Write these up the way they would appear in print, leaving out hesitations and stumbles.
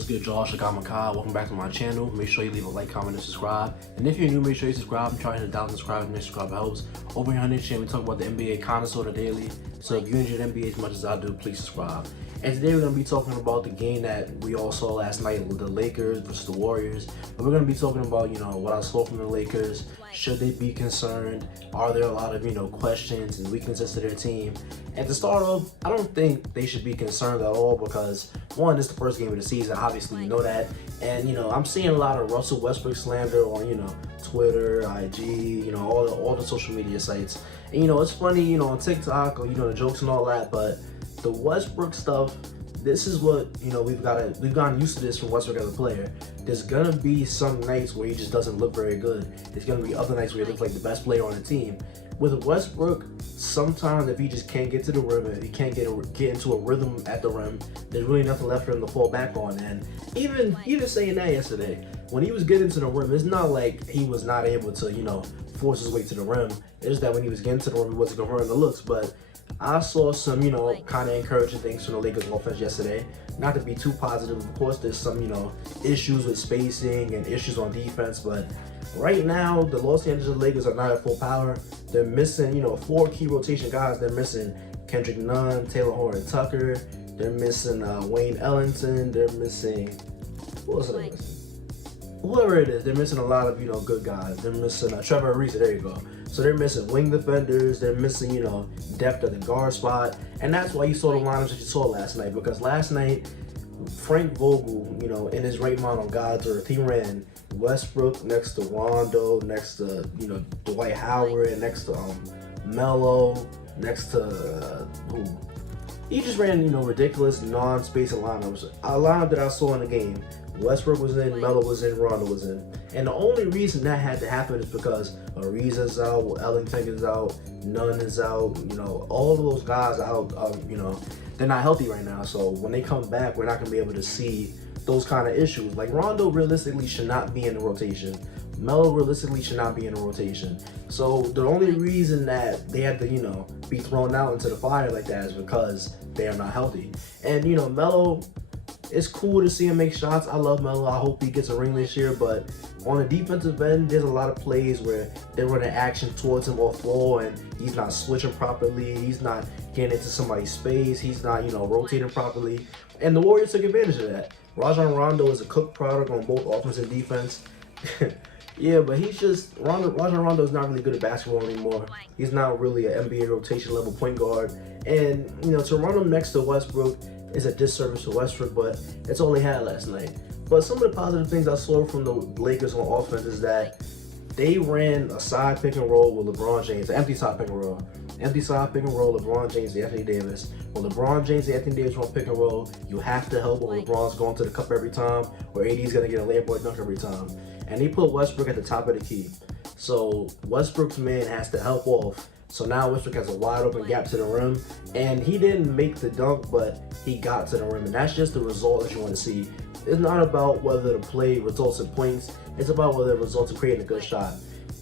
What's good, Josh? Welcome back to my channel. Make sure you leave a like, comment, and subscribe. And if you're new, make sure you subscribe. I'm trying to hit 1,000 subscribers, and subscribe helps. Over here on this channel, we talk about the NBA kind of sort of daily. So if you enjoy the NBA as much as I do, please subscribe. And today we're going to be talking about the game that we all saw last night with the Lakers versus the Warriors. But we're going to be talking about, what I saw from the Lakers. Should they be concerned? Are there a lot of, questions and weaknesses to their team? And to start off, I don't think they should be concerned at all because, one, it's the first game of the season. Obviously, you know that. And, I'm seeing a lot of Russell Westbrook slander on, Twitter, IG, all the social media sites. And, it's funny, on TikTok or, the jokes and all that, but the Westbrook stuff, this is what, we've gotten used to this from Westbrook as a player. There's gonna be some nights where he just doesn't look very good. There's gonna be other nights where he looks like the best player on the team. With Westbrook, sometimes if he just can't get to the rim, if he can't get into a rhythm at the rim, there's really nothing left for him to fall back on. And even saying that yesterday, when he was getting to the rim, it's not like he was not able to, force his way to the rim. It's that when he was getting to the rim, he wasn't converting the looks. But I saw some, kind of encouraging things from the Lakers offense yesterday. Not to be too positive, of course, there's some, issues with spacing and issues on defense, but right now, the Los Angeles Lakers are not at full power. They're missing, 4 key rotation guys. They're missing Kendrick Nunn, Taylor Horton-Tucker. They're missing Wayne Ellington. They're missing, who else are they missing? Whoever it is, they're missing a lot of, good guys. They're missing Trevor Ariza, there you go. So they're missing wing defenders. They're missing, depth at the guard spot. And that's why you saw the lineups that you saw last night. Because last night, Frank Vogel, in his right mind on God's earth, he ran Westbrook next to Rondo, next to, Dwight Howard, and next to Melo, next to who? He just ran, ridiculous non-spacing lineups. A lineup that I saw in the game. Westbrook was in, Melo was in, Rondo was in. And the only reason that had to happen is because Ariza's out, Ellington is out, Nunn is out, all of those guys are out, they're not healthy right now. So when they come back, we're not going to be able to see those kind of issues. Like Rondo realistically should not be in the rotation. Melo realistically should not be in the rotation. So the only reason that they had to, be thrown out into the fire like that is because they are not healthy. And, Melo, it's cool to see him make shots. I love Melo. I hope he gets a ring this year. But on the defensive end, there's a lot of plays where they're running action towards him off floor and he's not switching properly. He's not getting into somebody's space. He's not, rotating properly. And the Warriors took advantage of that. Rajon Rondo is a cooked product on both offense and defense. Yeah, but he's just, Rajon Rondo is not really good at basketball anymore. He's not really an NBA rotation level point guard. And, to run him next to Westbrook is a disservice to Westbrook, but that's all they had last night. But some of the positive things I saw from the Lakers on offense is that they ran a side pick and roll with LeBron James, an empty side pick and roll. Empty side pick and roll, LeBron James, Anthony Davis. When LeBron James and Anthony Davis run pick and roll, you have to help when LeBron's going to the cup every time, or AD's going to get a layup or a dunk every time. And they put Westbrook at the top of the key. So Westbrook's man has to help off. So now Westbrook has a wide open gap to the rim. And he didn't make the dunk, but he got to the rim. And that's just the result that you want to see. It's not about whether the play results in points. It's about whether it results in creating a good shot.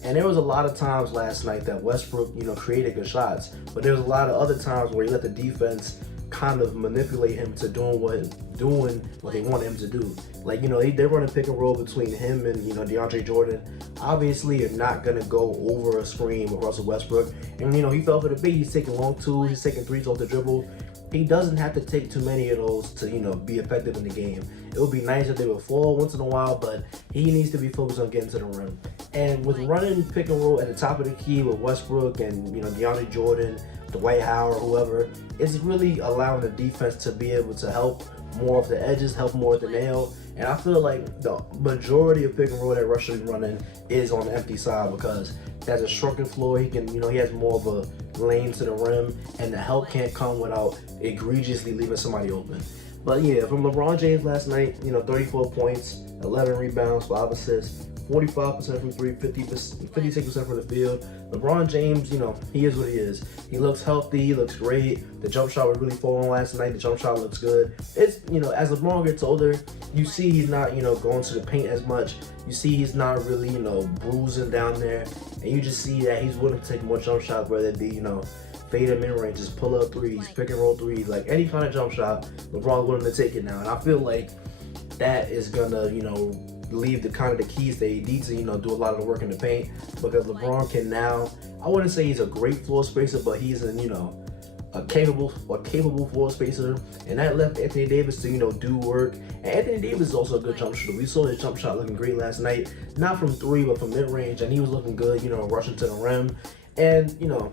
And there was a lot of times last night that Westbrook, created good shots. But there was a lot of other times where he let the defense kind of manipulate him to doing what they wanted him to do. Like, they're running pick and roll between him and, DeAndre Jordan. Obviously, you're not going to go over a screen with Russell Westbrook. And, he fell for the bait. He's taking long twos. He's taking threes off the dribble. He doesn't have to take too many of those to, be effective in the game. It would be nice if they would fall once in a while, but he needs to be focused on getting to the rim. And with running pick and roll at the top of the key with Westbrook and, DeAndre Jordan, Dwight Howard, whoever, it's really allowing the defense to be able to help more of the edges, help more at the nail. And I feel like the majority of pick and roll that Russ should be running is on the empty side because that's a shrunken floor. He can, he has more of a lane to the rim, and the help can't come without egregiously leaving somebody open. But yeah, from LeBron James last night, 34 points, 11 rebounds, 5 assists, 45% from 3, 56% from the field. LeBron James, he is what he is. He looks healthy, he looks great. The jump shot was really falling last night. The jump shot looks good. It's, as LeBron gets older, you see he's not, going to the paint as much. You see he's not really, bruising down there. And you just see that he's willing to take more jump shots, whether it be, fade and mid-ranges, pull-up threes, pick and roll threes, like any kind of jump shot, LeBron's willing to take it now. And I feel like that is gonna, you know, leave the kind of the keys to AD to, you know, do a lot of the work in the paint, because LeBron can now, I wouldn't say he's a great floor spacer, but he's an, you know, a capable floor spacer, and that left Anthony Davis to, you know, do work. And Anthony Davis is also a good jump shooter. We saw his jump shot looking great last night, not from 3 but from mid-range, and he was looking good, you know, rushing to the rim. And, you know,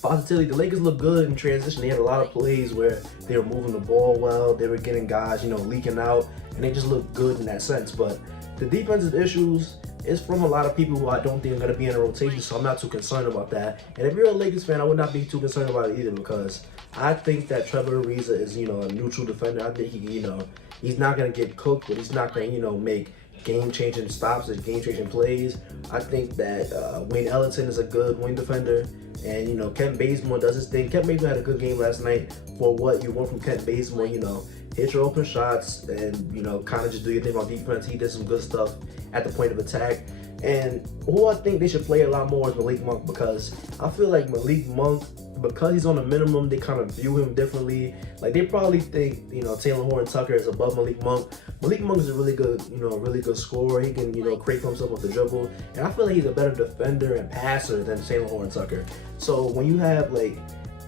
positively, the Lakers look good in transition. They had a lot of plays where they were moving the ball well, they were getting guys, you know, leaking out, and they just looked good in that sense. But the defensive issues is from a lot of people who I don't think are going to be in a rotation, so I'm not too concerned about that. And if you're a Lakers fan, I would not be too concerned about it either, because I think that Trevor Ariza is, you know, a neutral defender. I think he, you know, he's not going to get cooked, but he's not going to, you know, make game-changing stops and game-changing plays. I think that Wayne Ellington is a good wing defender, and, you know, Kent Bazemore does his thing. Kent Bazemore had a good game last night for what you want from Kent Bazemore, you know, hit your open shots and, you know, kind of just do your thing on defense. He did some good stuff at the point of attack. And who I think they should play a lot more is Malik Monk, because I feel like Malik Monk, because he's on a minimum, they kind of view him differently. Like, they probably think, you know, Taylor Horton Tucker is above Malik Monk. Malik Monk is a really good, you know, really good scorer. He can, you know, create for himself with the dribble. And I feel like he's a better defender and passer than Taylor Horton Tucker. So when you have, like,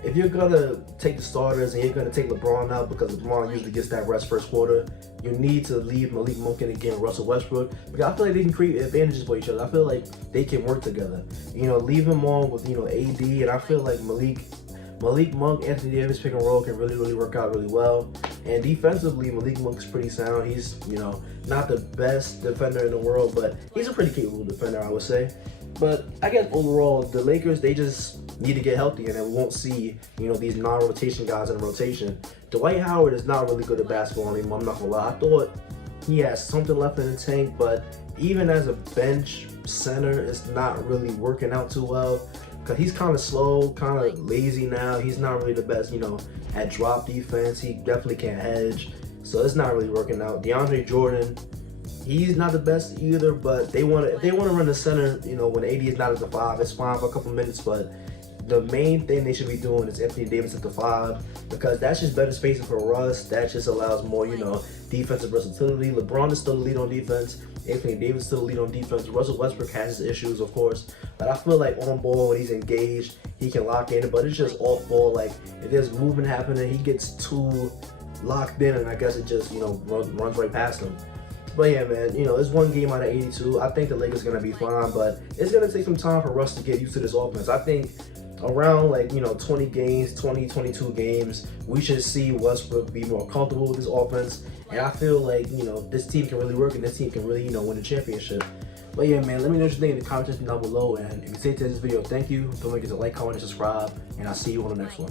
if you're gonna take the starters and you're gonna take LeBron out, because LeBron usually gets that rest first quarter, you need to leave Malik Monk in again, Russell Westbrook, because I feel like they can create advantages for each other. I feel like they can work together. You know, leave him on with, you know, AD, and I feel like Malik Monk, Anthony Davis pick and roll can really work out really well. And defensively, Malik Monk's pretty sound. He's, you know, not the best defender in the world, but he's a pretty capable defender, I would say. But I guess overall, the Lakers, they just need to get healthy, and then we won't see, you know, these non-rotation guys in rotation. Dwight Howard is not really good at basketball anymore, I'm not gonna lie. I thought he has something left in the tank, but even as a bench center, it's not really working out too well, because he's kind of slow, kind of lazy now. He's not really the best, you know, at drop defense. He definitely can't hedge, so it's not really working out. DeAndre Jordan, he's not the best either, but if they want to run the center, you know, when AD is not at the 5, it's fine for a couple minutes, but the main thing they should be doing is Anthony Davis at the 5, because that's just better spacing for Russ. That just allows more, you know, defensive versatility. LeBron is still the lead on defense. Anthony Davis is still the lead on defense. Russell Westbrook has his issues, of course, but I feel like on ball, when he's engaged, he can lock in, but it's just off ball. Like, if there's movement happening, he gets too locked in, and I guess it just, you know, runs right past him. But yeah, man, you know, it's one game out of 82. I think the Lakers are going to be fine, but it's going to take some time for Russ to get used to this offense. I think around, like, you know, 22 games, we should see Westbrook be more comfortable with his offense. And I feel like, you know, this team can really work, and this team can really, you know, win a championship. But yeah, man, let me know what you think in the comment section down below. And if you stayed to this video, thank you. Don't forget to like, comment, and subscribe. And I'll see you on the next one.